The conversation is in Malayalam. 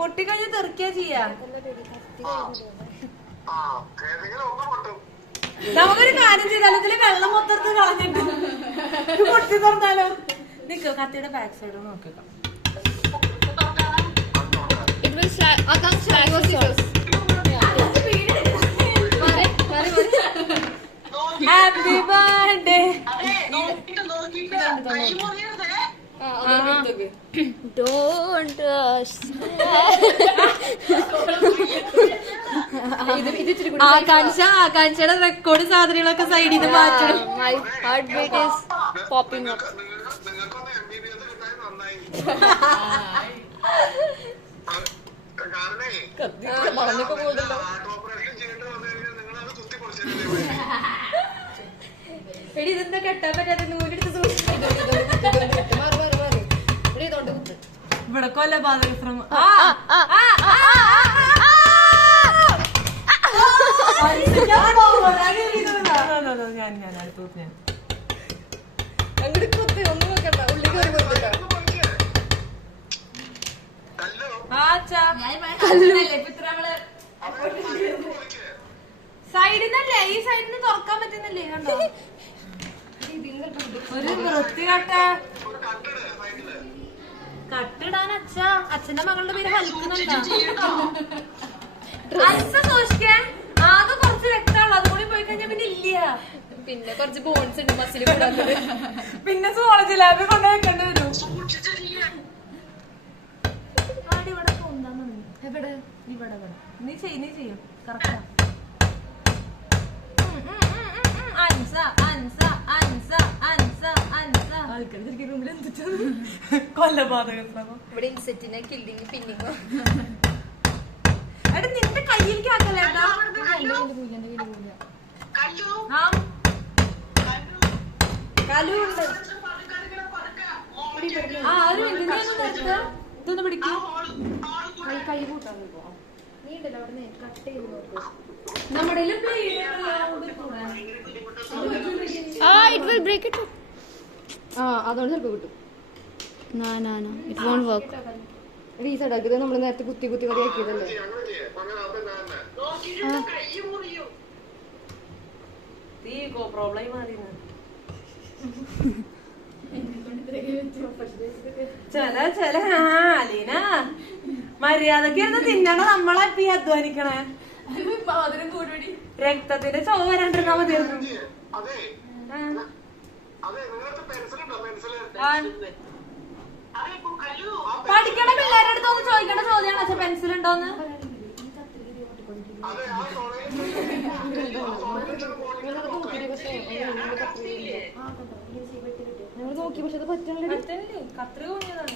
പൊട്ടിക്കഴിഞ്ഞ് തെറിക്കാ ചെയ്യാ. നമുക്കൊരു കാര്യം ചെയ്താലോ, ഇതില് വെള്ളം മൊത്തത്തിൽ കളഞ്ഞിട്ട് പൊട്ടി തുറന്നാലോ? നിക്കോ, കത്തിയുടെ ബാക്ക് സൈഡ് നോക്കാം. Happy birthday. ആകാംക്ഷയുടെ റെക്കോർഡ് സാധനങ്ങളൊക്കെ സൈഡിൽ നിന്ന് മാറ്റണം. My heartbeat is popping up. എടി ഇതെന്താ കെട്ടാൻ പറ്റാത്ത നൂലെടുത്ത് ഇവിടെ കൊലപാതക ശ്രമം. ഞാൻ അടുത്ത് സൈഡിന്നല്ലേ, ഈ സൈഡിന്ന് തുറക്കാൻ പറ്റുന്നില്ലേ? കണ്ടോ ഒരു വൃത്തികെട്ട കട്ടിടാൻ. അച്ഛന്റെ മകളുടെ പേര് ഹൽക്കുന്നുണ്ടോ? അച്ഛ സൂക്ഷിക്കാൻ. ആകെ കുറച്ച് രക്തമുള്ളൂ, അതുകൂടി പോയി കഴിഞ്ഞാൽ പിന്നെ ഇല്ല. പിന്നെ കുറച്ച് ബോൺസ് ഉണ്ട് മസിൽ. പിന്നെ സോളജി ലാബിൽ കൊണ്ടുവയ്ക്കേണ്ടി വരും. ആടി ഇവിടെ തോന്നാന്ന്. എവിടെ? ഇവിടെ ഇവിടെ. നീ ചെയ്യും കറക്റ്റാ. കൊലപാതക ശ്രമം. ഇവിടെ ഇൻസെറ്റിനെ കില്ലിങ് പിന്നിങ്ങോ. എടാ നിന്റെ കയ്യിലേക്ക് ആക്കല്ലേട്ടാ. ഇതൊന്ന് പിടിക്കും. നമ്മുടെ അതുകൊണ്ട് ചിലപ്പോ കിട്ടും. It won't work. ഈ സൈഡാക്കിയത് നമ്മൾ നേരത്തെ കുത്തി കുത്തി മതിയാക്കിയതല്ലേ. ചില അലീന മര്യാദക്ക് ഇരുന്ന് തിന്നണ നമ്മളെ അധ്വാനിക്കണേ. രക്തത്തിന്റെ ചൊവ്വ വരാണ്ടിരുന്നാ മതിയായിരുന്നു. പഠിക്കണ പിള്ളേരുടെ അടുത്തൊന്ന് ചോദിക്കണ ചോദ്യമാണ് പക്ഷെ പെൻസിൽ ഉണ്ടോന്ന്. നോക്കി പക്ഷെ അത് പറ്റണില്ലേ. കത്രി കുഞ്ഞതാണ്.